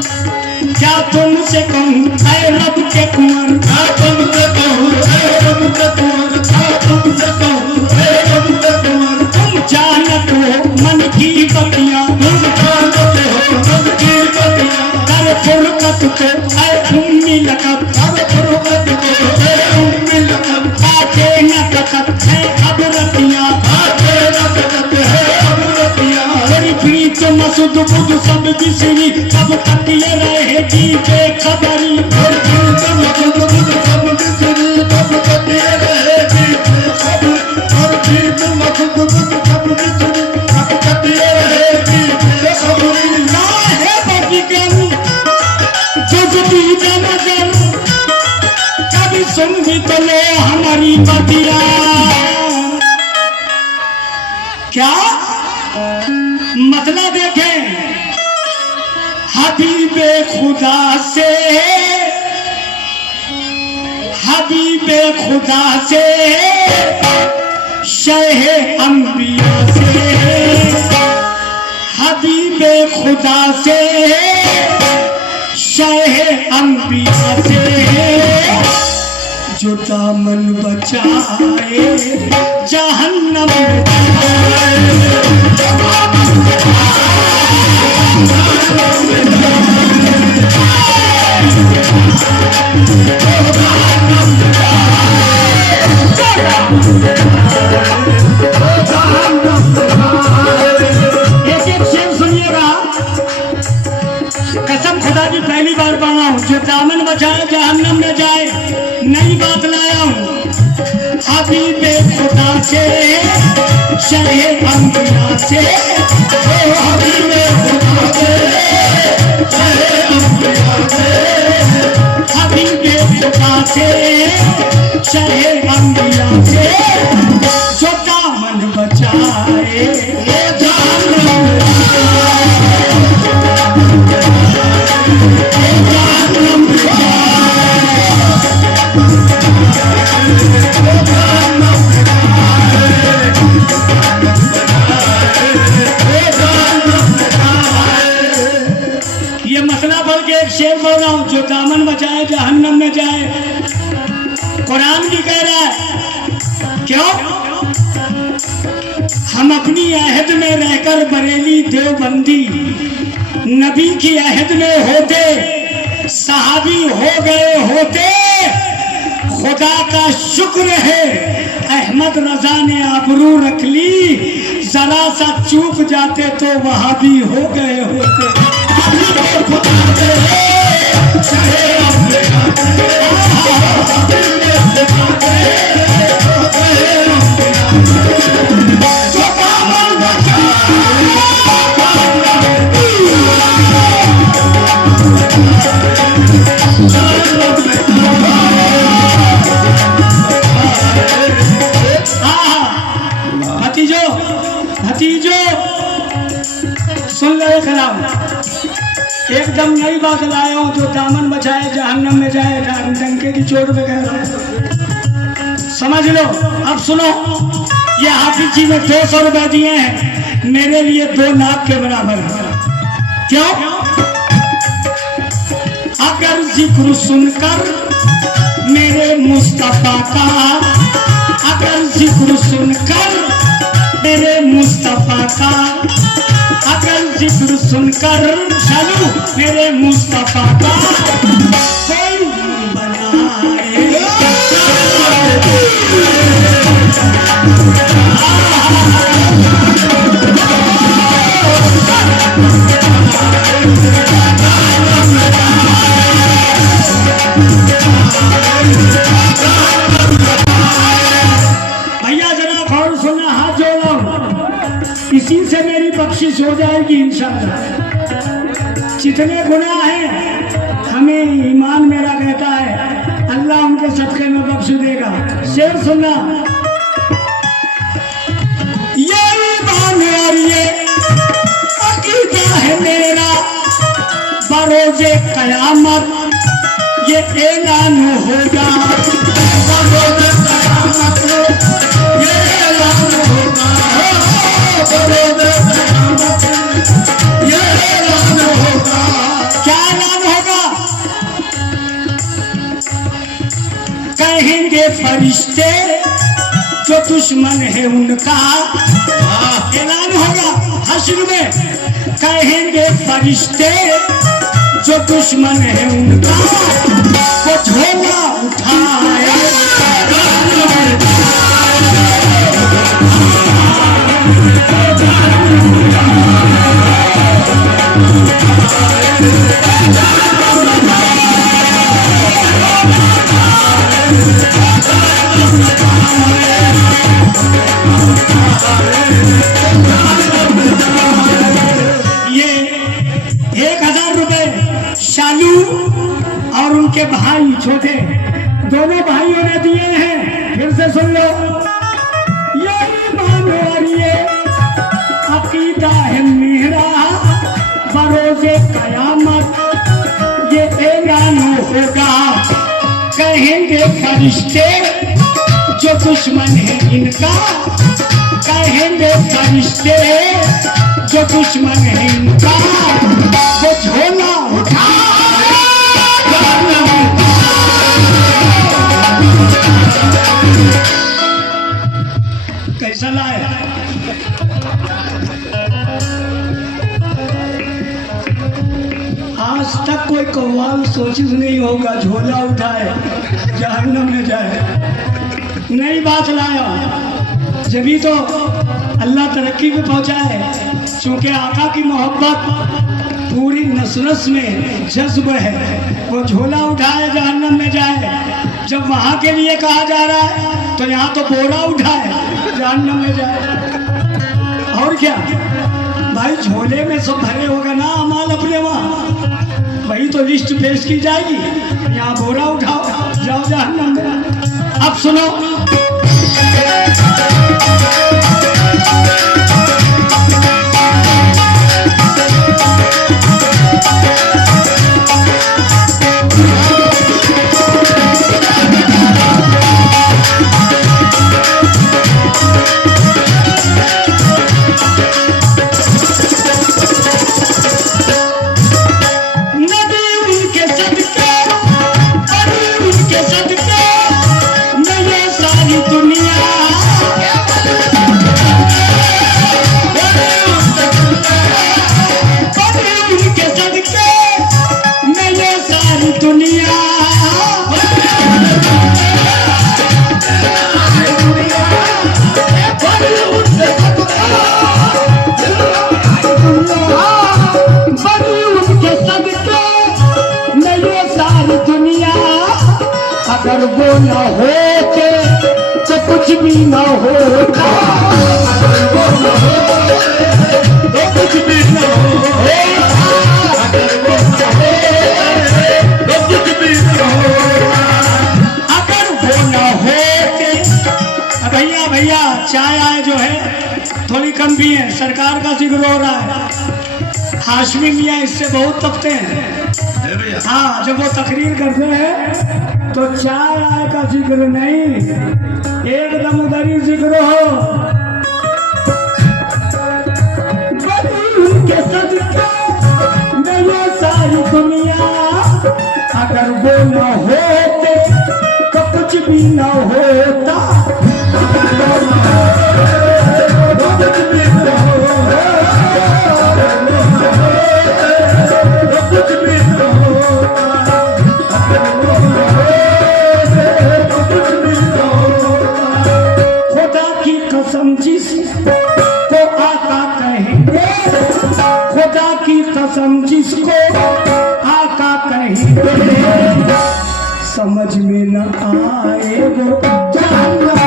क्या तुमसे कहूँ ऐ रब के कुंवर, क्या तुमसे कहूँ ऐ रब के कुंवर, क्या तुमसे कहूँ ऐ रब के कुंवर। तुम जानत हो मन की बतियाँ, तुम जानते हो मन की बतियाँ। कर फुरकत को ऐ उम्मी लकब, कर फुरकत को ऐ उम्मी लकब। आके न तकत है अब रतियाँ, आके न तकत है अब रतियाँ। तेरी प्रीत मसुद खुद सब बिसरी, कब तक ये रहेगी बेखबरी। और प्रीत मसुद खुद सब बिसरी, कब तक ये रहेगी बेखबरी। और प्रीत मसुद खुद सब बिसरी, कब तक ये रहेगी बेखबरी। ना है बगिगन जुज़बी नजर, कभी सुन भी तो लो हमारी बतिया। क्या मतलब देखें, हबीबे खुदा से, हबीबे खुदा से, शहे अंबिया से, हबीबे खुदा से, शहे अंबिया से, जो दामन बचाए जहन्नम में जाए। एक शेर सुनिएगा, कसम खुदा की पहली बार पढ़ा हूँ, जो दामन बचाए जहन्नम में जाए। नई बात लाया हूँ, हबीबे खुदा से, शहे अंबिया से, हबीबे खुदा से, शहे अंबिया से, हबीबे खुदा से, शहे अंबिया से, जो दामन बचाए जहन्नम में ये मसला बोल के एक शेर बोल रहा हूँ, जो दामन बचाए जहन्नम में जाए। कुरान भी कह रहा है, क्यों? हम अपनी अहद में रहकर बरेली देवबंदी, नबी की अहद में होते सहाबी हो गए होते। खुदा का शुक्र है अहमद रजा ने आबरू रख ली, जरा सा चूक जाते तो वहां भी हो गए होते। भतीजो भतीजो सुन लो, एक एकदम नई बात लाया हूँ, जो दामन बचाए जहन्नम में जाए। डंके की चोट पे कह रहा है, समझ लो। अब सुनो, ये हाफिज जी ने 200 रुपए दिए हैं, मेरे लिए 2 लाख के बराबर है। क्यों? अगर जिक्र सुनकर मेरे मुस्तफा का, अगर जिक्र सुनकर मेरे मुस्तफा का, अगर जिक्र सुनकर चलूं मेरे मुस्तफा का, कोई बनाए भैया जरा गौर सुनना, हाथ जोड़ो, इसी से मेरी बख्शिश हो जाएगी इंशाअल्लाह। जितने गुनाह हैं हमें ईमान मेरा कहता है अल्लाह उनके सदके में बख्श देगा। शेर सुनना, ये ईमान और ये अकीदा है मेरा, बरोज़े क़यामत ये ऐलान होगा, बरोज़े क़यामत ये ऐलान होगा, बरोज़े क़यामत ये ऐलान होगा। क्या फरिश्ते जो दुश्मन है उनका ऐलान होगा हश्र में, कहेंगे फरिश्ते जो दुश्मन है उनका वो झोला उठाए। ये 1000 रुपए शालू और उनके भाई छोटे दोनों भाइयों ने दिए हैं। फिर से सुन लो, ये ईमान और ये अकीदा है मेरा, बरोज़े कयामत ये ऐलान होगा, कहेंगे फरिश्ते जो दुश्मन है इनका, कहेंगे फरिश्ते जो दुश्मन है इनका वो झोला उठा। कैसा लाए? आज तक कोई कव्वाल सोचिस नहीं होगा झोला उठाए जहन्नम में जाए। नई बात लाया, जभी तो अल्लाह तरक्की में पहुंचाए, क्योंकि आका की मोहब्बत पूरी नस-नस में जज्ब है। वो झोला उठाए जहन्नम में जाए। जब वहाँ के लिए कहा जा रहा है तो यहाँ तो बोरा उठाए जहन्नम में जाए। और क्या भाई, झोले में सब भरे होगा ना अमाल अपने, वहाँ वही तो लिस्ट पेश की जाएगी। यहाँ बोरा उठाओ, जाओ जहन्नम में। अब सुनो, अगर वो न होते तो कुछ भी न होता, अगर वो न होते तो कुछ भी न होता, अगर वो न होते तो कुछ भी न होता, अगर वो न होते। भैया भैया चाय आए जो है थोड़ी कम भी है, सरकार का जिक्र हो रहा है। हाशमी मियाँ इससे बहुत तपते हैं। हाँ, जब वो तकरीर करते हैं तो चाय आए का जिक्र नहीं, एकदम उधर ही जिक्र हो। उनके सदके में ये सारी दुनिया, अगर वो न होते तो कुछ भी न होता, कुछ भी न होता, कुछ भी न होता, खुदा की कसम जिसको आका कहेंगे, खुदा की कसम जिसको आका कहेंगे, समझ में न आए वो जहन्नम।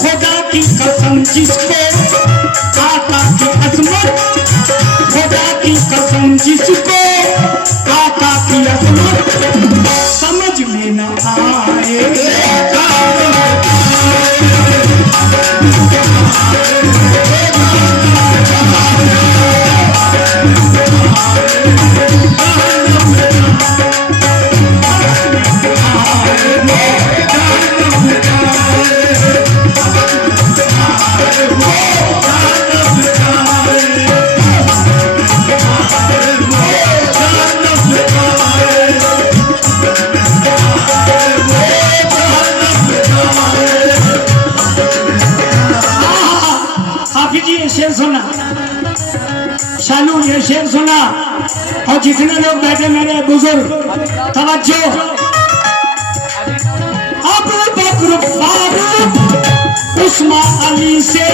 खुदा की कसम जिसको आका की अजमत, खुदा की कसम जिसको आका की अजमत समझ में न आए। शेर सुना, शालू ये शेर सुना। और जितने लोग बैठे मेरे बुजुर्ग तवज्जो। अबू बकर फारूक उस्मान अली से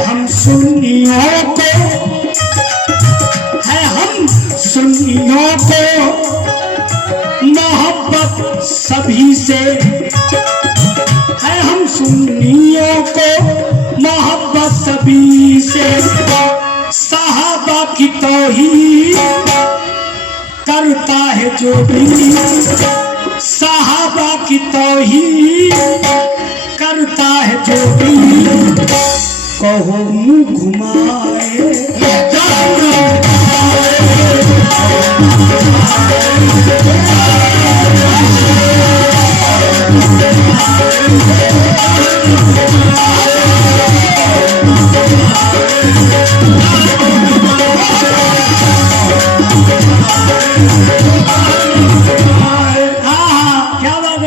हम सुन्नियों को, है हम सुन्नियों को मोहब्बत सभी से, है हम सुन्नियों को मोहब्बत सभी से। सहाबा की तौहीद करता है जो भी, सहाबा की तौहीद करता है जो भी, कहो मुँह घुमाए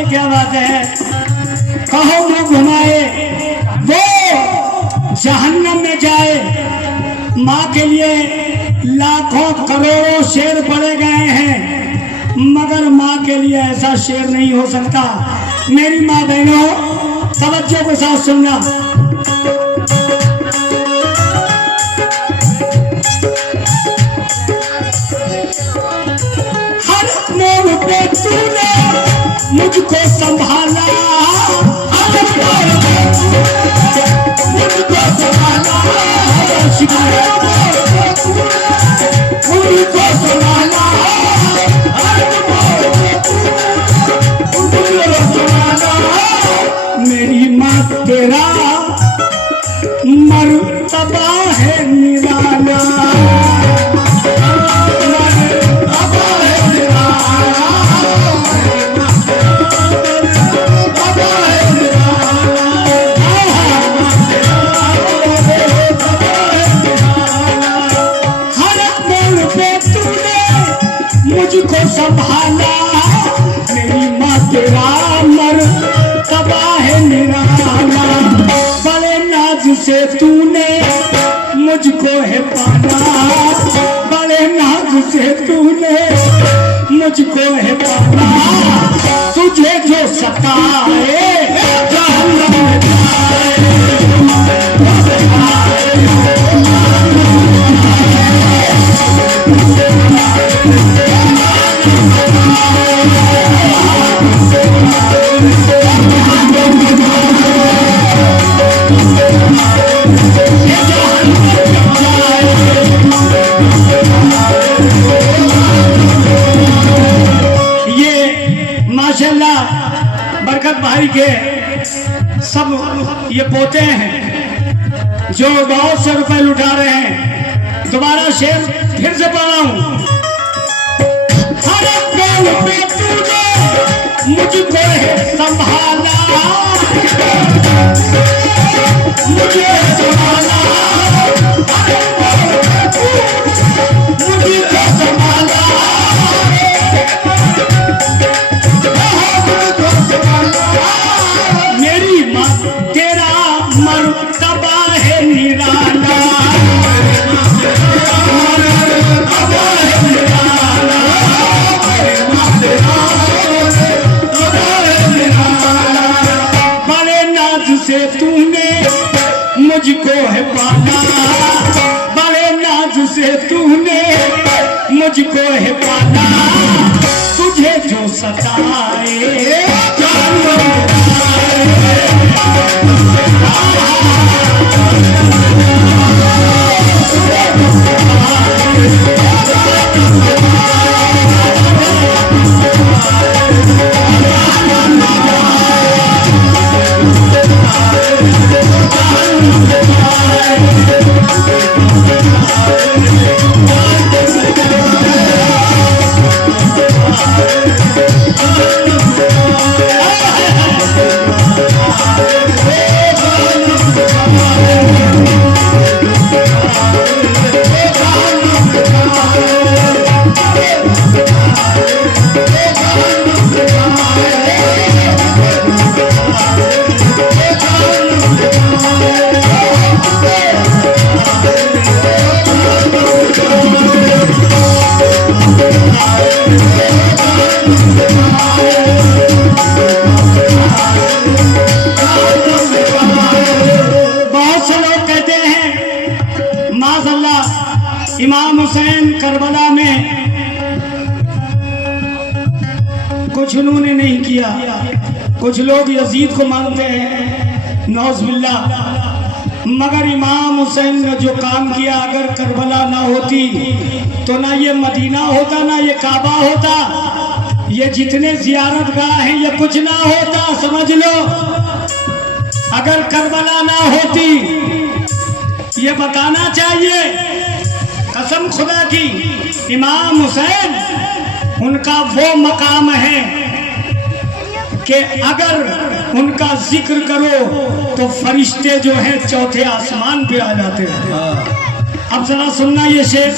क्या बात है, कहो मुँह घुमाए। वो जहन्नम में जाए, माँ के लिए लाखों करोड़ों शेर पड़े गए हैं, मगर माँ के लिए ऐसा शेर नहीं हो सकता। मेरी माँ बहनों तवज्जो के साथ सुनना। हर मोड़ पे तूने मुझको संभाला, मुझको संभाला, मुझको संभाला, मेरी माँ तेरा मर्तबा है निराला, मुझको संभाला, मेरी माँ तेरा मर्तबा है निराला। बड़े नाज से तूने मुझको है पाला, बड़े नाज से तूने मुझको है पाला। तुझे जो सताए जहन्नम में जाए। माशाल्लाह बरकत भाई के सब ये पोते हैं जो बहुत से रुपए लुटा रहे हैं। दोबारा शेर फिर से पढ़ रहा हूं। हर पल पे तूने मुझको है संभाला, मुझे संभाला, मुझे संभाला। मेरी माँ तेरा मर्तबा है निराला, मर्तबा है निराला, बड़े नाज से तूने मुझको है पाला, बड़े नाज से तूने मुझको है पाला। तुझे जो सताए Oh, करबला में कुछ उन्होंने नहीं किया। कुछ लोग यजीद को मानते हैं, नौज़बिल्लाह, मगर इमाम हुसैन ने जो काम किया, अगर करबला ना होती तो ना ये मदीना होता, ना ये काबा होता, ये जितने जियारत गाह हैं ये कुछ ना होता, समझ लो। अगर करबला ना होती, ये बताना चाहिए कसम खुदा की, इमाम हुसैन उनका वो मकाम है कि अगर उनका जिक्र करो तो फरिश्ते जो हैं चौथे आसमान पे आ जाते हैं। अब जरा सुनना ये शेर।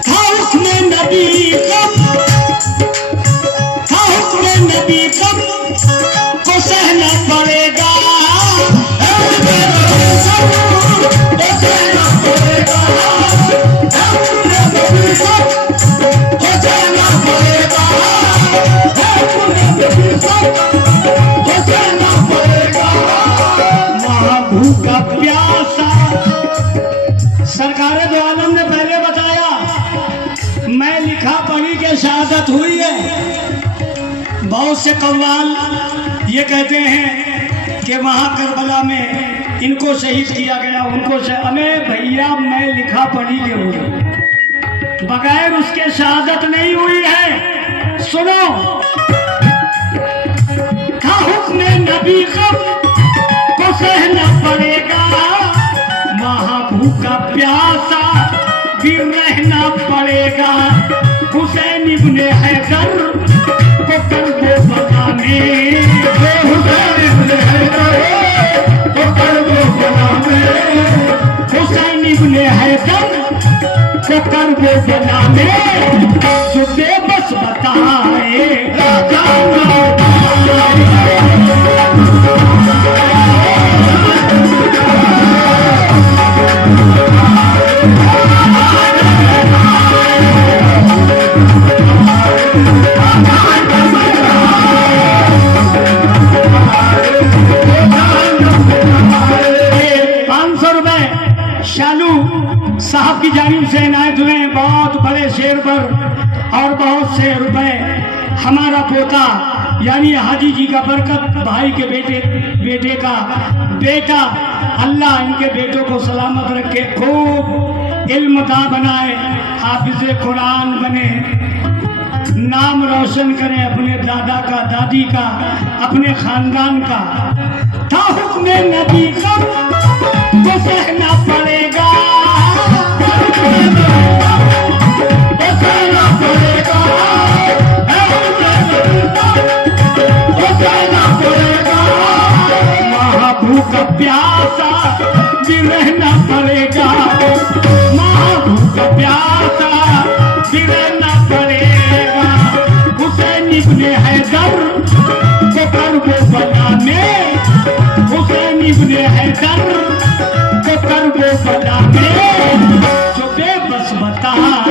था हुक्म नबी कब, था हुक्म नबी कब को सहना पड़ेगा, भूखा प्यासा। सरकार दो आलम ने पहले बताया, मैं लिखा पढ़ी के शहादत हुई है। बहुत से कव्वाल ये कहते हैं कि वहां करबला में इनको शहीद किया गया, उनको अरे भैया मैं लिखा पढ़ी के हुई, बगैर उसके शहादत नहीं हुई है। सुनो, था हुक्म नबी कब को सहना पड़ेगा, वहां भूखा प्यासा भी रहना पड़ेगा। हुसैन इब्ने हैदर को करबो बनाने, हुसैन इब्ने हैदर को करबो बनाने, हुसैन इब्ने हैदर को करबो बनाने, जो बेबस बताए साहब की जानिब से इनायत हुए बहुत बड़े शेर पर, और बहुत से रुपए हमारा पोता यानी हाजी जी का बरकत भाई के बेटे का बेटा, अल्लाह इनके बेटों को सलामत रखे, खूब इल्मदा बनाए, हाफिज कुरान बने, नाम रोशन करें अपने दादा का, दादी का, अपने खानदान का। था हुक्म नबी कब को सहना पड़ेगा, भूख प्यासा भी रहना पड़ेगा, भूख प्यासा भी रहना पड़ेगा। हुसैन इब्ने हैदर को करबो बनाने, हुसैन इब्ने हैदर को करबो बनाने, जो बेबस बताए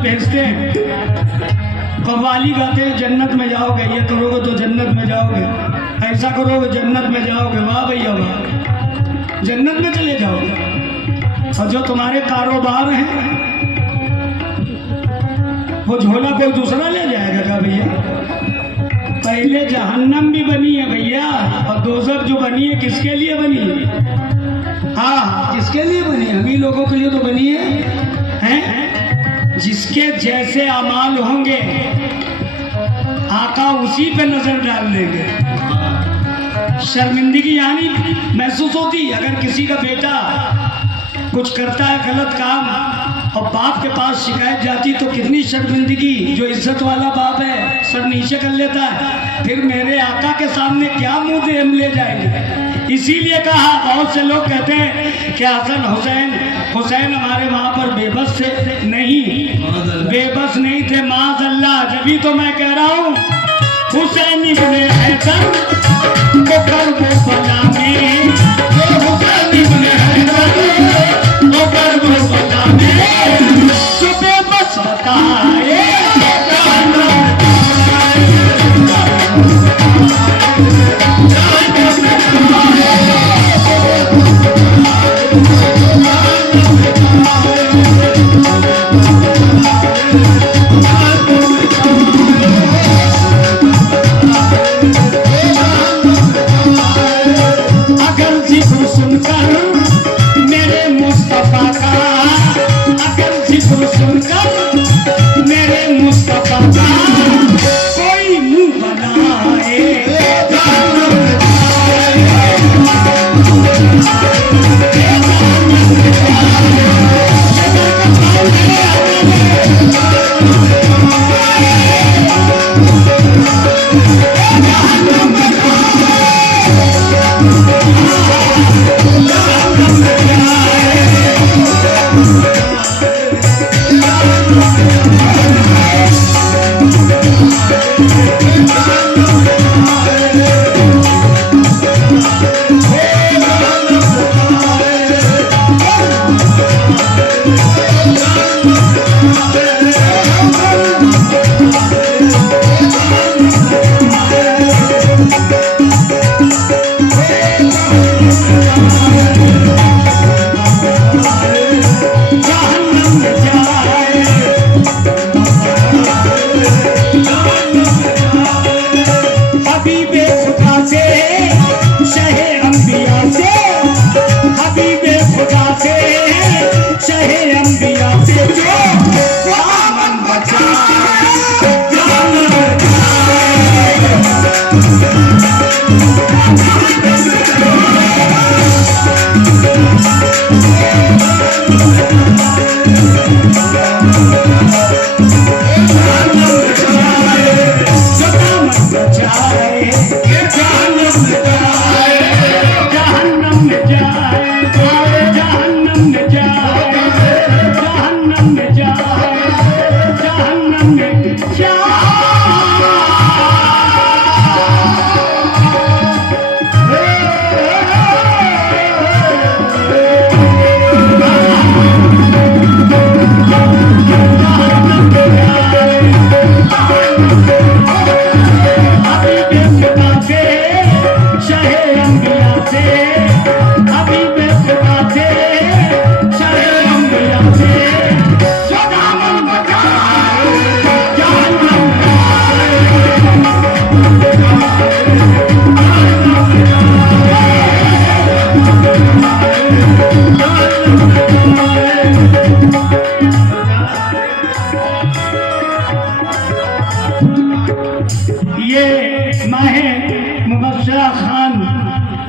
भेजते हैं, कव्वाली गाते हैं जन्नत में जाओगे, ये करोगे तो जन्नत में जाओगे, ऐसा करोगे जन्नत में जाओगे, वाह भैया वाह, जन्नत में चले जाओगे। और जो तुम्हारे कारोबार हैं वो झोला कोई दूसरा ले जाएगा क्या भैया? पहले जहन्नम भी बनी है भैया, और दोज़ख जो बनी है किसके लिए बनी है? हाँ, किसके लिए बनी है? हम ही लोगों के लिए तो बनी है? जिसके जैसे अमाल होंगे आका उसी पे नजर डाल देंगे। शर्मिंदगी यानी महसूस होती, अगर किसी का बेटा कुछ करता है गलत काम और बाप के पास शिकायत जाती तो कितनी शर्मिंदगी, जो इज्जत वाला बाप है सर नीचे कर लेता है, फिर मेरे आका के सामने क्या मुंह दे हम ले जाएंगे। इसीलिए कहा, बहुत से लोग कहते हैं कि हसन हुसैन हमारे वहाँ पर बेबस थे, नहीं बेबस नहीं थे, माज़अल्लाह। जब तो मैं कह रहा हूँ हुसैन इब्ने हैदर को करबो बनाने, हुसैन इब्ने हैदर को करबो बनाने, जो बेबस बताए अगर जिक्र सुनकर मेरे मुस्तफा का, अगर जिक्र सुनकर मेरे मुस्तफा का कोई मुंह बनाए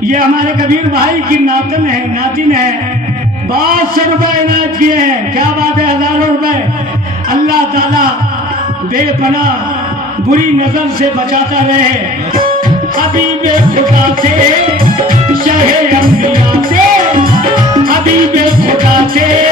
ये हमारे कबीर भाई की नातिन है 500 रुपए इनायत किए हैं। क्या बात है, हजारों रुपए। अल्लाह ताला बेपनाह बुरी नजर से बचाता रहे। हबीबे खुदा से, शाहे अंबिया से, हबीबे खुदा से